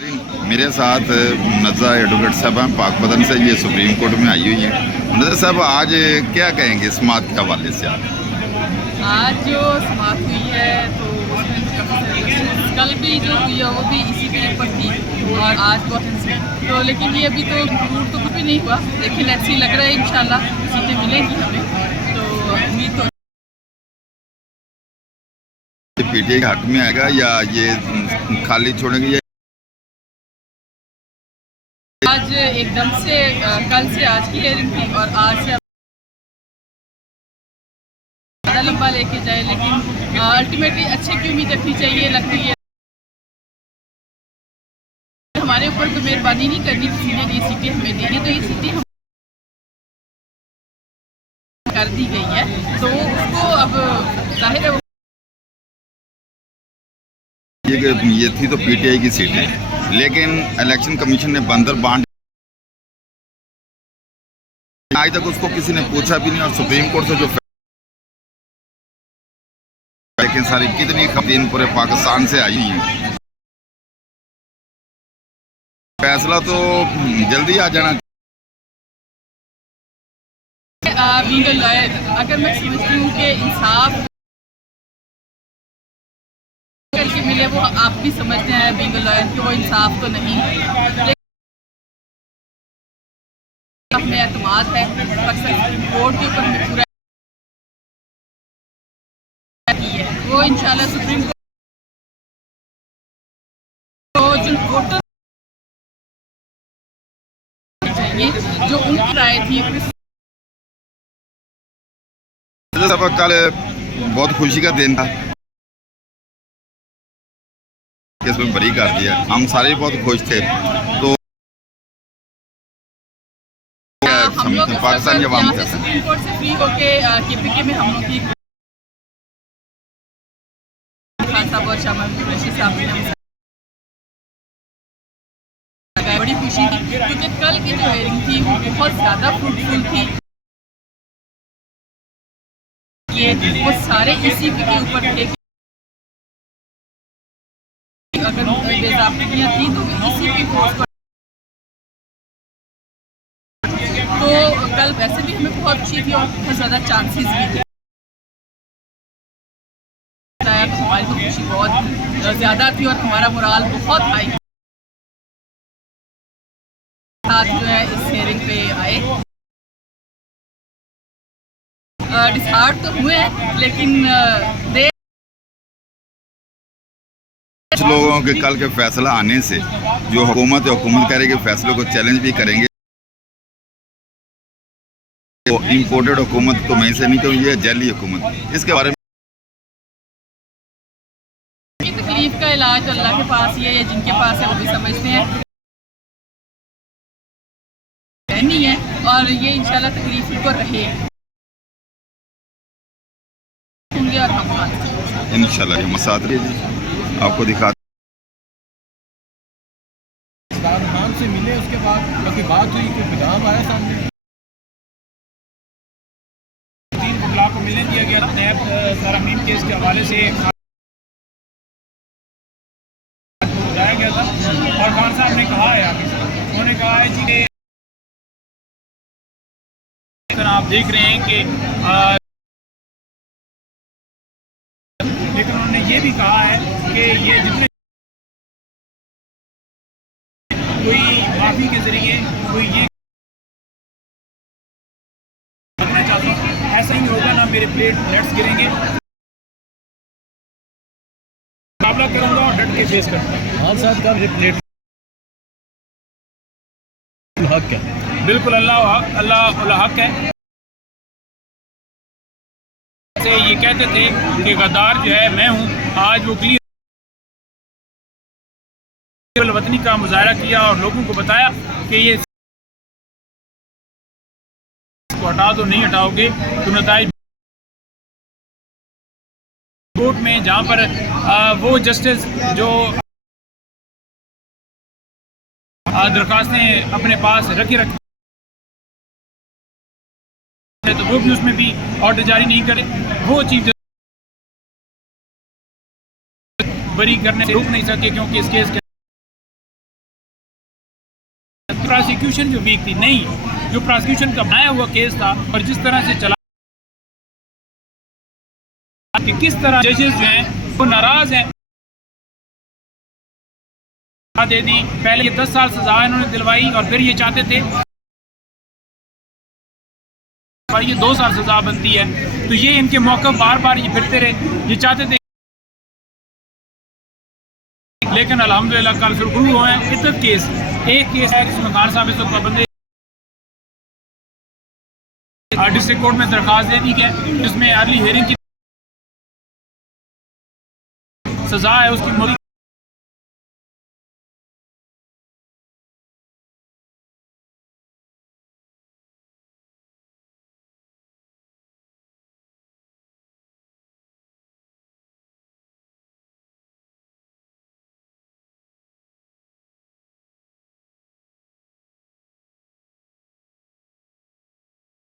मेरे साथ मुनज़्ज़ा एडवोकेट साहब हैं पाकपतन से, ये सुप्रीम कोर्ट में आई हुई हैं। मुनज़्ज़ा साहब, आज क्या कहेंगे समाअत के हवाले से? आज जो समाअत हुई है तो उसमें कल भी जो हुई है वो भी इसी के ऊपर थी और आज बहुत तो, लेकिन ये अभी तो प्रूव तो कुछ भी नहीं हुआ, लेकिन ऐसी लग रहा है इंशाल्लाह सीटें मिलेंगी हमें, तो उम्मीद तो पीटीआई के हक में आएगा या ये खाली छोड़ेंगे? आज एकदम से कल से आज की हेयरिंग थी और आज से ज़्यादा लंबा लेके जाए, लेकिन अल्टीमेटली अच्छे की उम्मीद रखनी चाहिए। लगती है हमारे ऊपर तो मेहरबानी नहीं करनी, किसी ने ये सीटें हमें दी है तो ये सीटें हम कर दी गई है, तो उसको अब जाहिर है ये थी तो पीटीआई की सीटें, लेकिन इलेक्शन कमीशन ने बंदर बांट आज तक उसको किसी ने पूछा भी नहीं, और सुप्रीम कोर्ट से जो लेकिन सारी कितनी खबरें पूरे पाकिस्तान से आई हैं, फैसला तो जल्दी आ जाना। अगर मैं समझती हूँ कि इंसाफ करके मिले, वो आप भी समझते हैं बीइंग अ लॉयर कि वो इंसाफ तो नहीं है, हमें एतमाद है सुप्रीम कोर्ट के ऊपर हमें पूरा की है, वो इंशाल्लाह सुप्रीम कोर्ट तो जो वोटर चाहिए जो उनकी राय थी। कल बहुत खुशी का दिन था, इसमें बरी कर दिया, हम सारे बहुत खुश थे। तो हम लोग पाकिस्तान जब हम सुप्रीम कोर्ट से फ्री होके केपीके में हम लोग की खान साहब और शाह कुरैशी साहब ने बड़ी खुशी थी, क्योंकि कल की जो हेयरिंग थी वो बहुत ज़्यादा फ्रूटफुल थी। ये वो सारे इसी के ऊपर थे, अगर बेज़ाब्तियाँ थी तो इसी की कोर्स पर, तो कल वैसे भी हमें बहुत खुशी थी और बहुत ज़्यादा चांसेस भी थे, तो हमारी तो खुशी बहुत ज़्यादा थी और हमारा मोराल बहुत हाई साथ जो है इस हेयरिंग पे आए। डिसहार्ट तो हुए हैं, लेकिन कुछ लोगों के कल के फैसला आने से जो हुकूमत कह रही है कि फैसलों को चैलेंज भी करेंगे, तो इम्पोर्टेड हुकूमत तो मैं से नहीं कहूँ, ये जैली हुकूमत, इसके बारे में ये तकलीफ का इलाज अल्लाह के पास ही है, या जिनके पास है वो भी समझते हैं नहीं है, और ये इंशाल्लाह तकलीफ उनको रहे और हम इंशाल्लाह ये मसाद आपको दिखा नाम से मिले, उसके बाद कोई बात हुई, कोई पैगाम आया सामने? 3 बुला को मिलने दिया गया नैब सरमीन केस के हवाले से बताया गया था, और खान साहब ने कहा है आगे, उन्होंने कहा है जी कि आप देख रहे हैं कि लेकिन उन्होंने ये भी कहा है कि ये जितने कोई माफी के जरिए कोई ये करना चाहता हूँ, ऐसा ही होगा ना, मेरे प्लेट्स गिरेंगे, मुकाबला करूंगा और डट के फेस करूंगा। हाँ साहब का प्लेट हक है, बिल्कुल अल्लाह हक है। ये कहते थे कि गद्दार जो है मैं हूँ, आज वो क्लियर वतनी का मुजाहरा किया और लोगों को बताया कि ये को हटा दो, नहीं हटाओगे तो नताइज कोर्ट में, जहाँ पर वो जस्टिस जो दरखास्तें अपने पास रखी तो वो भी उसमें भी ऑर्डर जारी नहीं करे, वो चीफ बरी करने से रोक नहीं सके, क्योंकि इस केस के प्रोसिक्यूशन जो वीक थी, नहीं, जो प्रोसिक्यूशन का बनाया हुआ केस था और जिस तरह से चला कि किस तरह जजेस जो हैं वो नाराज हैं, दे दी। पहले ये 10 साल सजा इन्होंने दिलवाई और फिर ये चाहते थे और ये 2 साल सजा बनती है, तो ये इनके मौके बार बार ये फिरते रहे। ये चाहते थे, लेकिन अल्हम्दुलिल्लाह कल सुरखरू हुए हैं। इतना केस, एक केस है जिसमें खान साहब इस पाबंदी डिस्ट्रिक्ट कोर्ट में दरखास्त दे दी है, जिसमें अर्ली हियरिंग की सजा है उसकी